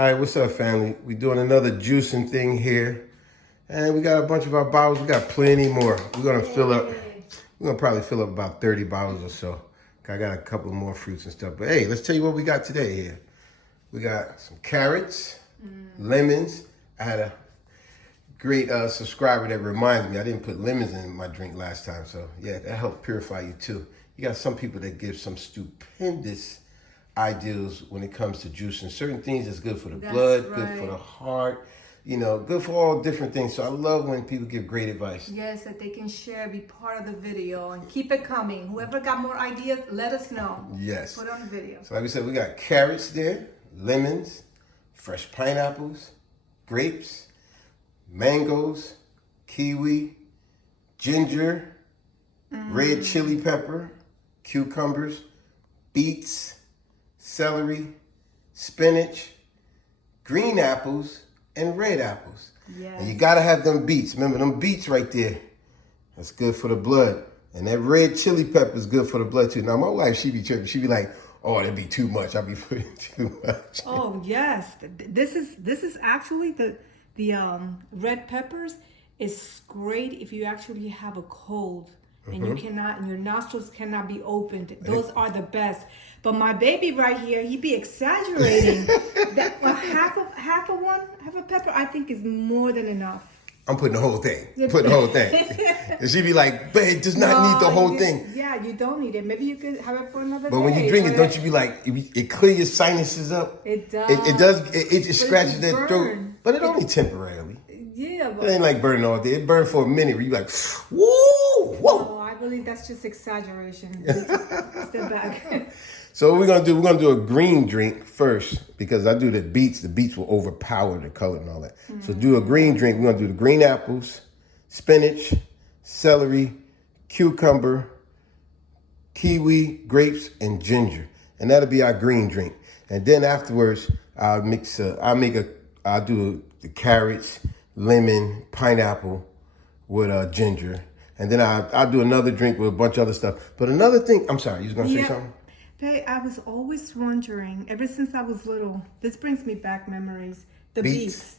All right, what's up, family? We're doing another juicing thing here. And we got a bunch of our bottles. We got plenty more. We're gonna probably fill up about 30 bottles or so. I got a couple more fruits and stuff. But hey, let's tell you what we got today here. We got some carrots, lemons. I had a great subscriber that reminded me I didn't put lemons in my drink last time. So yeah, that helped purify you too. You got some people that give some stupendous ideals when it comes to juicing. Certain things that's good for the blood, right. good for the heart, you know, good for all different things. So I love when people give great advice. Yes, that they can share, be part of the video, and keep it coming. Whoever got more ideas, let us know. Yes. Put on the video. So like we said, we got carrots there, lemons, fresh pineapples, grapes, mangoes, kiwi, ginger, red chili pepper, cucumbers, beets, celery, spinach, green apples, and red apples. Yes. And you gotta have them beets. Remember them beets right there. That's good for the blood. And that red chili pepper is good for the blood too. Now my wife, she be tripping. She be like, "Oh, that'd be too much. I'll be putting too much." Oh yes, this is actually the red peppers is great if you actually have a cold and you cannot, and your nostrils cannot be opened. Those are the best. But my baby right here, he be exaggerating. That half a pepper, I think, is more than enough. I'm putting the whole thing. Putting the whole thing. And she be like, "Babe, it does not need the whole thing." Yeah, you don't need it. Maybe you could have it for another day. But when you drink it, don't you be like, it clear your sinuses up? It does. It just scratches that throat. But it only temporarily. Yeah, but It ain't like burning all day. It burns for a minute where you like, woo, whoa. Oh, I believe that's just exaggeration. Step back. So what we're gonna do, we're gonna do a green drink first because I do the beets. The beets will overpower the color and all that. So do a green drink. We're gonna do the green apples, spinach, celery, cucumber, kiwi, grapes, and ginger. And that'll be our green drink. And then afterwards, I'll do the carrots, lemon, pineapple with ginger. And then I'll do another drink with a bunch of other stuff. But another thing, I'm sorry, you was gonna say something? Hey, I was always wondering, ever since I was little, this brings me back memories. The beets.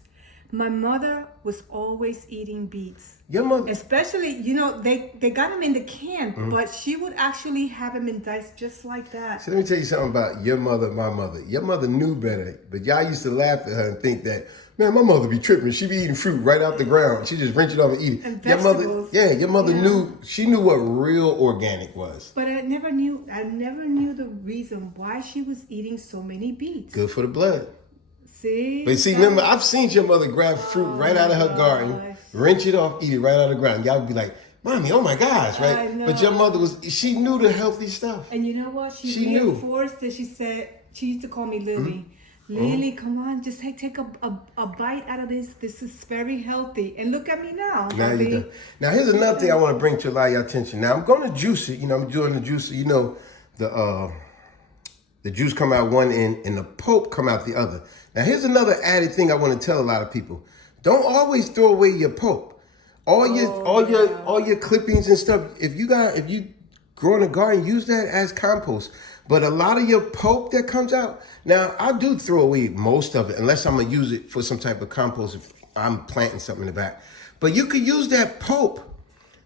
My mother was always eating beets. Your mother? Especially, you know, they got them in the can, but she would actually have them in dice just like that. So let me tell you something about your mother, my mother. Your mother knew better, but y'all used to laugh at her and think that, man, my mother be tripping. She be eating fruit right out the ground. She just rinse it off and eat it. And your vegetables. mother knew, she knew what real organic was. But I never knew the reason why she was eating so many beets. Good for the blood. See? But see, remember, I've seen your mother grab fruit right out of her garden, rinse it off, eat it right out of the ground. Y'all would be like, "Mommy, oh my gosh," right? I know. But your mother she knew the healthy stuff. And you know what? She knew. Reinforced it. She said, she used to call me Lily. Lily, come on, just take a bite out of this. This is very healthy. And look at me now. Now you do. Now here's another thing I want to bring to a lot of your attention. Now I'm going to juice it. You know, I'm doing the juicer. You know, the juice come out one end and the pulp come out the other. Now here's another added thing I want to tell a lot of people. Don't always throw away your pulp. All your clippings and stuff. If you grow in a garden, use that as compost. But a lot of your pulp that comes out, now I do throw away most of it unless I'm gonna use it for some type of compost if I'm planting something in the back. But you could use that pulp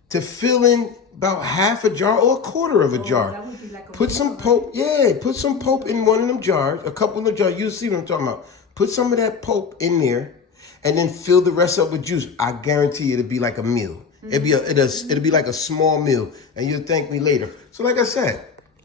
to fill in about half a jar or a quarter of a jar. That would be like put some pulp, put some pulp in one of them jars, a couple of them jars. You'll see what I'm talking about. Put some of that pulp in there and then fill the rest up with juice. I guarantee it'll be like a meal. It'll be like a small meal, and you'll thank me later. So like I said,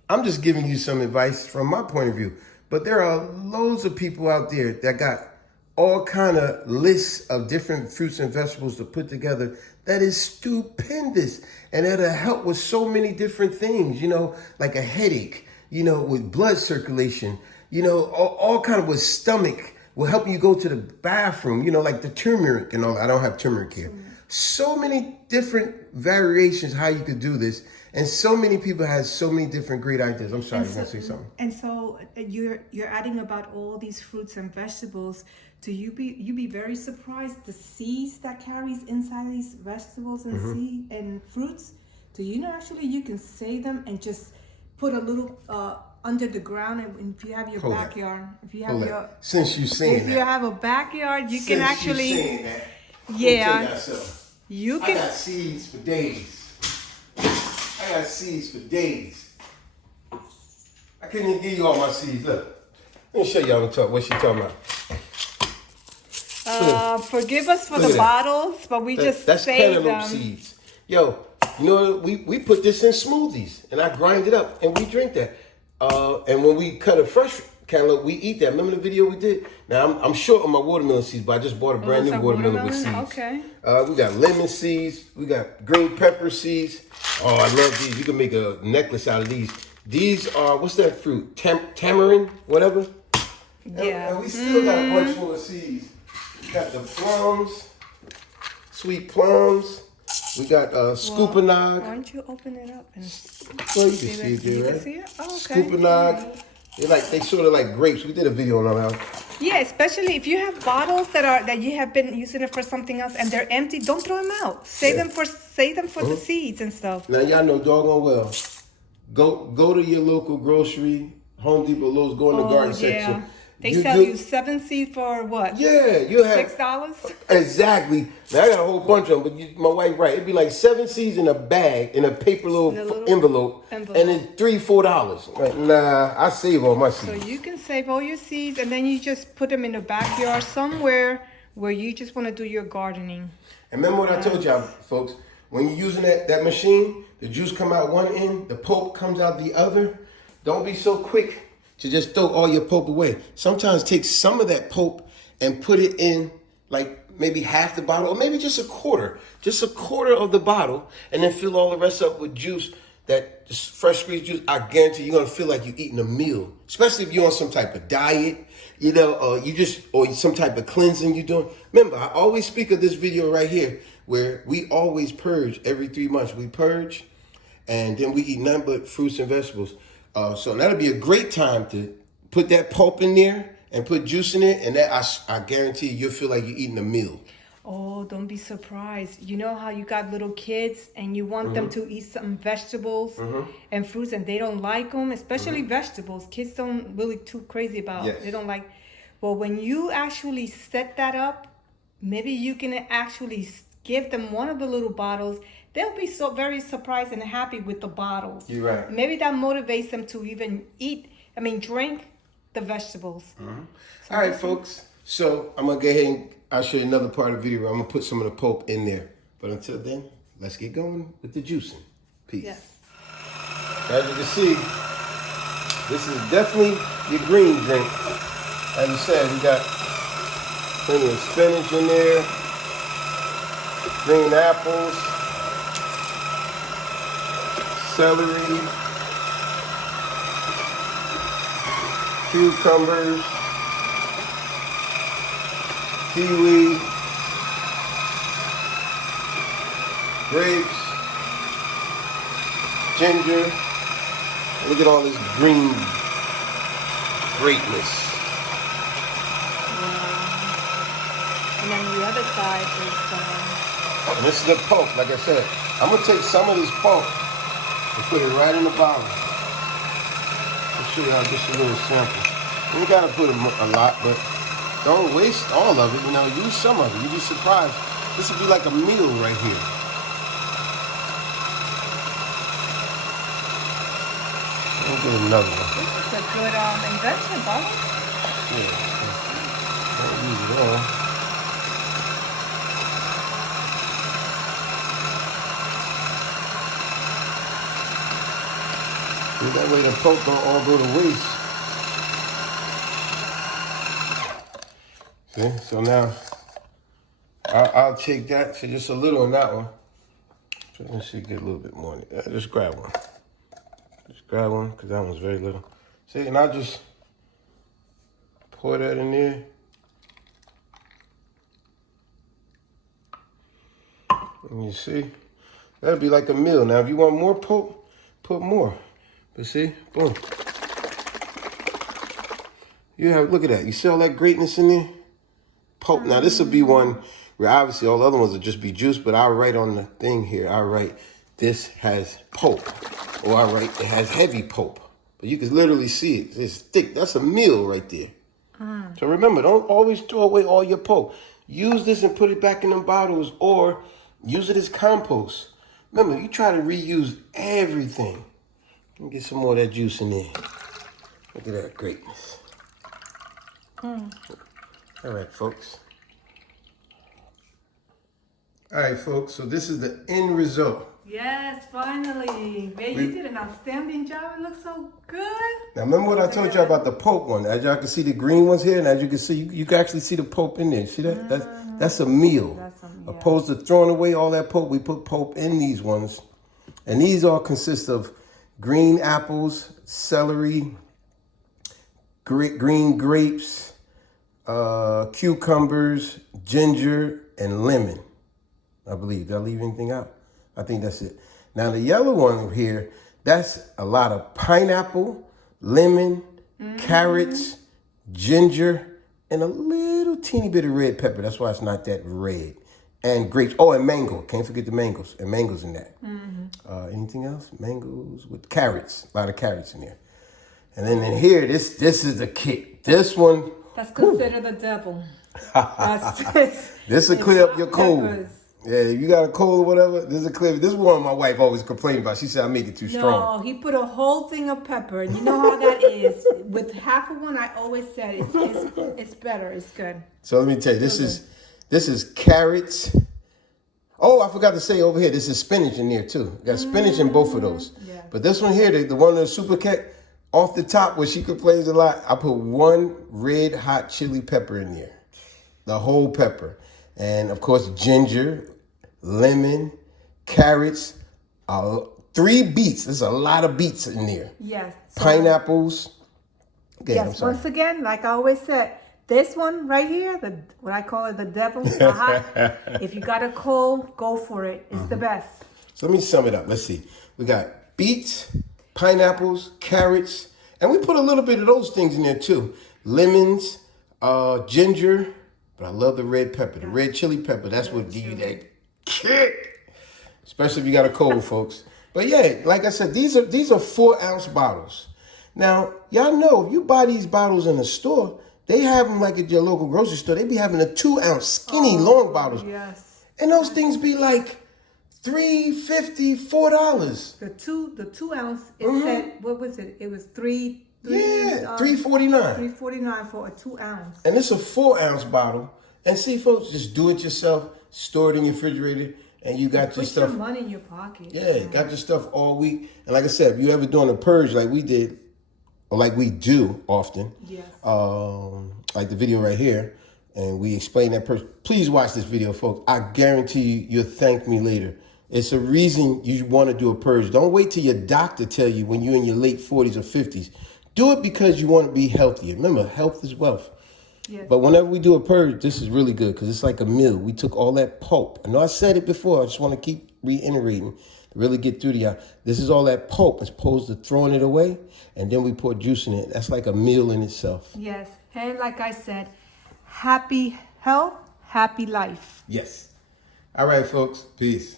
I'm just giving you some advice from my point of view. But there are loads of people out there that got all kind of lists of different fruits and vegetables to put together that is stupendous. And it'll help with so many different things, you know, like a headache, you know, with blood circulation, you know, all kind of with stomach, will help you go to the bathroom, you know, like the turmeric and all. I don't have turmeric here. So many different variations how you could do this. And so many people have so many different great ideas. I'm sorry, you want to say something? And so you're adding about all these fruits and vegetables. Do you be very surprised the seeds that carries inside these vegetables and seed and fruits? Do you know actually you can save them and just put a little under the ground. And if you have your Hold that. backyard, if you have Hold your, that. Since you saying if you that. have a backyard, you Since can actually, you saying that. yeah, you I can. got seeds for days. I got seeds for days. I couldn't even give you all my seeds. Look. Let me show y'all what she talking about. Forgive us for Look the at that. bottles, but we just That's saved cantaloupe them. seeds. Yo, you know we put this in smoothies and I grind it up and we drink that. And when we cut a fresh cantaloupe, we eat that. Remember the video we did? Now I'm short on my watermelon seeds, but I just bought a brand new it's a watermelon with seeds. watermelon? Okay. We got lemon seeds. We got green pepper seeds. Oh, I love these. You can make a necklace out of these. These are, what's that fruit? Tamarind, whatever. Yeah. And we still got a bunch more seeds. We got the plums, sweet plums. We got scoopernog. Why don't you open it up and Well, you can see it you there, can right? see it? Oh, okay. Scoopernog. They sort of like grapes. We did a video on them. Yeah, especially if you have bottles that you have been using it for something else and they're empty, don't throw them out. Save them for the seeds and stuff. Now y'all know doggone well. Go to your local grocery, Home Depot, Lowe's. Go in the garden section. They sell you 7 seeds for what? Yeah, you have $6. Exactly. Now I got a whole bunch of them, but my wife right. It'd be like 7 seeds in a bag in a paper little envelope, and then $3-4. Like, nah, I save all my So seeds. you can save all your seeds and then you just put them in the backyard somewhere where you just want to do your gardening. And remember what I told y'all, folks? When you're using that machine, the juice come out one end, the pulp comes out the other. Don't be so quick to just throw all your pulp away. Sometimes take some of that pulp and put it in like maybe half the bottle or maybe just a quarter of the bottle, and then fill all the rest up with juice, that just fresh squeezed juice. I guarantee you're gonna feel like you're eating a meal, especially if you're on some type of diet, or some type of cleansing you're doing. Remember, I always speak of this video right here where we always purge every 3 months. We purge, and then we eat nothing but fruits and vegetables. So that'll be a great time to put that pulp in there and put juice in it, and that I guarantee you'll feel like you're eating a meal. Oh, don't be surprised. You know how you got little kids and you want them to eat some vegetables and fruits and they don't like them, especially vegetables. Kids don't really too crazy about. Yes. They don't like. Well, when you actually set that up, maybe you can actually give them one of the little bottles. They'll be so very surprised and happy with the bottles. You're right. Maybe that motivates them to even drink the vegetables. All right, folks. So I'm gonna go ahead and I'll show you another part of the video. I'm gonna put some of the pulp in there. But until then, let's get going with the juicing. Peace. Yes. As you can see, this is definitely your green drink. As you said, we got plenty of spinach in there, green apples, celery, cucumbers, kiwi, grapes, ginger. Look at all this green greatness. And then the other side is. And this is the pulp, like I said. I'm gonna take some of this pulp and put it right in the bottle. I'll show you just a little sample. You gotta put a lot, but don't waste all of it. Use some of it. You'd be surprised. This would be like a meal right here. I'll get another one. This is a good investment, Bob. Yeah. Don't use it all. That way the pulp don't all go to waste. See? So now I'll take that to just a little in that one. So let's see, get a little bit more. Just grab one. Just grab one, because that one's very little. See, and I'll just pour that in there. And you see, that'll be like a meal. Now, if you want more pulp, put more. But see, boom. Look at that. You see all that greatness in there? Pulp. Now, this will be one where obviously all the other ones will just be juice, but I'll write on the thing here, I'll write, this has pulp. Or I'll write, it has heavy pulp. But you can literally see it. It's thick. That's a meal right there. So remember, don't always throw away all your pulp. Use this and put it back in them bottles, or use it as compost. Remember, you try to reuse everything. Let me get some more of that juice in there. Look at that greatness. All right, folks. All right, folks. So this is the end result. Yes, finally. Man, you did an outstanding job. It looks so good. Now, remember what I told you about the pulp one? As y'all can see the green ones here, and as you can see, you can actually see the pulp in there. See that? That's a meal. Yeah. Opposed to throwing away all that pulp, we put pulp in these ones. And these all consist of green apples, celery, green grapes, cucumbers, ginger, and lemon. I believe. Did I leave anything out? I think that's it. Now the yellow one here, that's a lot of pineapple, lemon, carrots, ginger, and a little teeny bit of red pepper. That's why it's not that red. And grapes. Oh, and mango. Can't forget the mangoes. And mangoes in that. Anything else? Mangoes with carrots. A lot of carrots in there. And then in here, this is the kick. This one. That's considered the devil. This will clear up your cold. Peppers. Yeah, if you got a cold or whatever, this is a clear. This is one my wife always complained about. She said I make it too strong. No, he put a whole thing of pepper. And you know how that is. With half of one, I always said it's better. It's good. So let me tell you, this is carrots. Oh, I forgot to say over here, this is spinach in there too. Got spinach in both of those. Yeah. But this one here, the one in the super cat, off the top where she complains a lot, I put one red hot chili pepper in there. The whole pepper. And of course, ginger, lemon, carrots, 3 beets. There's a lot of beets in there. Yes. So, Pineapples. Okay, I'm yes. sorry. Once again, like I always said, this one right here, what I call it, the devil, if you got a cold, go for it. It's the best. So let me sum it up. Let's see. We got beets, pineapples, carrots, and we put a little bit of those things in there too. Lemons, ginger, but I love the red pepper, the red chili pepper. That's what give you that kick, especially if you got a cold, folks. But yeah, like I said, these are 4-ounce bottles. Now, y'all know if you buy these bottles in the store, they have them like at your local grocery store. They be having a 2-ounce skinny long bottles. Yes. And those things be like $3.50, $4. The 2 ounce, it said, what was it? It was $3.49. $3.49 for a 2 ounce. And it's a 4-ounce bottle. And see, folks, just do it yourself. Store it in your refrigerator, and you got your stuff. Put your money in your pocket. Yeah, you got your stuff all week. And like I said, if you ever doing a purge like we did, or like we do often, Yes. like the video right here, and we explain that purge. Please watch this video, folks. I guarantee you'll thank me later. It's a reason you want to do a purge. Don't wait till your doctor tell you when you're in your late 40s or 50s. Do it because you want to be healthier. Remember, health is wealth. Yes. But whenever we do a purge, this is really good because it's like a meal. We took all that pulp. I know I said it before. I just want to keep reiterating to really get through to y'all. This is all that pulp as opposed to throwing it away, and then we pour juice in it. That's like a meal in itself. Yes. And like I said, happy health, happy life. Yes. All right, folks. Peace.